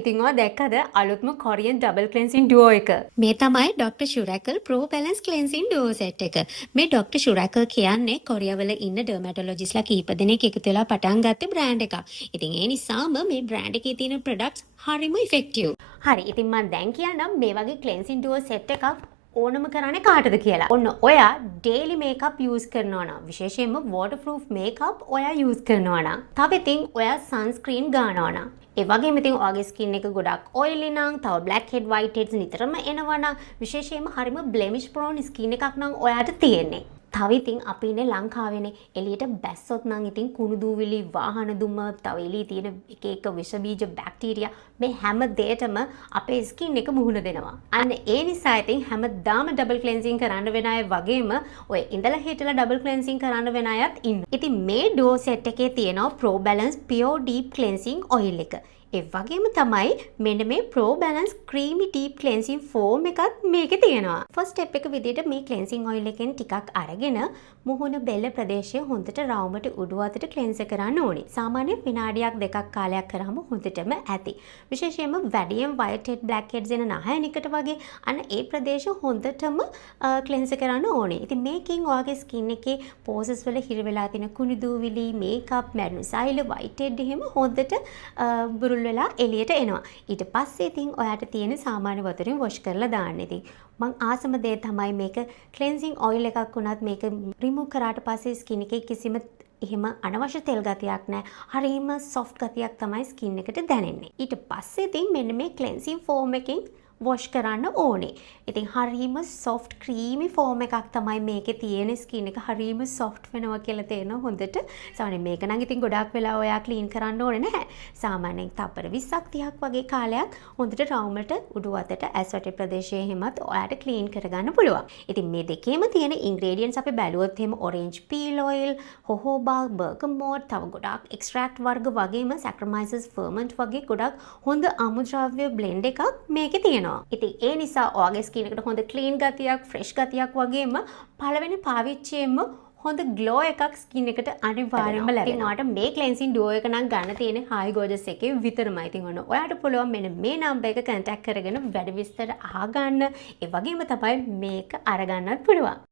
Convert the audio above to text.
ඉතින් ඔයා දැක්කද අලුත්ම කොරියන් ඩබල් ක්ලෙන්සින් ඩුවෝ එක? මේ තමයි ඩොක්ටර් ශුරැකල් ප්‍රෝ බැලන්ස් ක්ලෙන්සින් ඩුවෝ සෙට් එක. මේ ඩොක්ටර් ශුරැකල් කියන්නේ කොරියාවල ඉන්න ඩර්මැටොලොජිස්ලා කීප දෙනෙක් එකතු වෙලා පටන් ගත්ත බ්‍රෑන්ඩ් එකක්. ඉතින් ඒ නිසාම මේ බ්‍රෑන්ඩ් එකේ තියෙන ප්‍රොඩක්ට්ස් හරිම ඉෆෙක්ටිව්. හරි. ඉතින් මම දැන් කියන්නම් මේ වගේ ක්ලෙන්සින් ඩුවෝ සෙට් එකක් ඕනම කරන්නේ කාටද කියලා. ඔන්න ඔයා ඩේලි මේකප් යූස් කරනවා නම් විශේෂයෙන්ම වෝටර්ප්‍රූෆ් මේකප් ඔයා යූස් කරනවා නම් තව ඉතින් ඔයා සන්ස්ක්‍රීන් ගන්නවා නම් ඒ වගේම ඉතින් ඔයාගේ ස්කින් එක ගොඩක් ඔයිලි නම් තව බ්ලැක් හෙඩ් වයිට් හෙඩ්ස් නිතරම එනවා නම් විශේෂයෙන්ම හරිම බ්ලෙමිෂ් ප්‍රෝන් ස්කින් එකක් නම් ඔයාට තියෙන්නේ. තව ඉතින් අපි ඉන්නේ ලංකාවේනේ එළියට බැස්සොත් නම් ඉතින් කුණු දූවිලි වාහන දුම තව එළියේ තියෙන එක එක විෂ බීජ බැක්ටීරියා මේ හැම දෙයකම අපේ ස්කින් එක මුහුණ දෙනවා. අන්න ඒ නිසා ඉතින් හැමදාම ඩබල් ක්ලෙන්සින් කරන්න වෙන අය වගේම ඔය ඉඳලා හිටලා ඩබල් ක්ලෙන්සින් කරන්න වෙන අයත් ඉන්නවා. ඉතින් මේ ඩුවෝ සෙට් එකේ තියෙනවා Pro Balance Pure Deep Cleansing Oil එක. ඒ වගේම තමයි මෙන්න මේ Pro Balance Creamy Deep Cleansing Foam එකත් මේකේ තියෙනවා. ෆස්ට් ස්ටෙප් එක විදිහට මේ ක්ලෙන්සිං ඔයිල් එකෙන් ටිකක් අරගෙන මුහුණ බෙල්ල ප්‍රදේශය හොඳට රවුමට උඩු අතට ක්ලෙන්ස් කරන්න ඕනේ. සාමාන්‍යයෙන් විනාඩියක් දෙකක් කාලයක් කරාම හොඳටම ඇති. විශේෂයෙන්ම වැඩියෙන් white head black heads එන නහයනිකට වගේ අන්න ඒ ප්‍රදේශ හොඳටම ක්ලෙන්ස් කරන්න ඕනේ. ඉතින් මේකෙන් ඔයාගේ ස්කින් එකේ පෝසස් වල හිර වෙලා තියෙන කුණු දූවිලි, මේකප්, මැරුණුසයිල, white head එහෙම හොඳට බුරුල් වෙලා එළියට එනවා. ඊට පස්සේ ඉතින් ඔයාට තියෙන සාමාන්‍ය වතුරෙන් වොෂ් කරලා දාන්න. ඉතින් මං ආසම දේ තමයි මේක ක්ලෙන්සිං ඔයිල් එකක් වුණත් මේක රිමූව් කරාට පස්සේ ස්කින් එකේ කිසිම එහෙම අනවශ්‍ය තෙල් ගතියක් නැහැ. හරිම සොෆ්ට් ගතියක් තමයි ස්කින් එකට දැනෙන්නේ. ඊට පස්සේ ඉතින් මෙන්න මේ ක්ලෙන්සිං ෆෝම් එකෙන් වොෂ් කරන්න ඕනේ. ඉතින් හරිම සොෆ්ට් ක්‍රීමි ෆෝම් එකක් තමයි මේකේ තියෙන. ස්කින් එක හරිම සොෆ්ට් වෙනවා කියලා තේරෙනවා හොඳට. සාමාන්‍යයෙන් මේක නම් ඉතින් ගොඩාක් වෙලා ඔයා ක්ලීන් කරන්න ඕනේ නැහැ. සාමාන්‍යයෙන් තප්පර 20ක් 30ක් වගේ කාලයක් හොඳට රවුමට උඩු අතට ඇස්වැටි ප්‍රදේශයේ හැමත් ඔයාට ක්ලීන් කරගන්න පුළුවන්. ඉතින් මේ දෙකේම තියෙන ඉන්ග්‍රේඩියන්ට්ස් අපි බැලුවොත් එහෙම ඔරෙන්ජ් පීල් ඔයිල්, හොහෝබා, බර්ගමෝට්, තව ගොඩාක් එක්ස්ට්‍රැක්ට් වර්ග වගේම සැක්‍රමයිසස් ෆර්මන්ට් වගේ ගොඩක් හොඳ අමුද්‍රව්‍ය බ්ලෙන්ඩ් එකක් මේකේ තියෙනවා. ඉතින් ඒ නිසා ඔයාගේ ස්කින් එකට හොඳ ක්ලීන් ගතියක්, ෆ්‍රෙෂ් ගතියක් වගේම පළවෙනි පාවිච්චියෙම හොඳ ග්ලෝ එකක් ස්කින් එකට අනිවාර්යයෙන්ම ලැබෙනවා. ඉතින් ඔයාට මේ ක්ලෙන්සින් ඩුවෝ එක නම් ගන්න තියෙන්නේ හයි ගෝජස් එකේ විතරමයි. ඉතින් ඔන්න ඔයාට පුළුවන් මෙන්න මේ නම්බර් එක කන්ටැක්ට් කරගෙන වැඩි විස්තර අහගන්න. ඒ වගේම තමයි මේක අරගන්නත් පුළුවන්.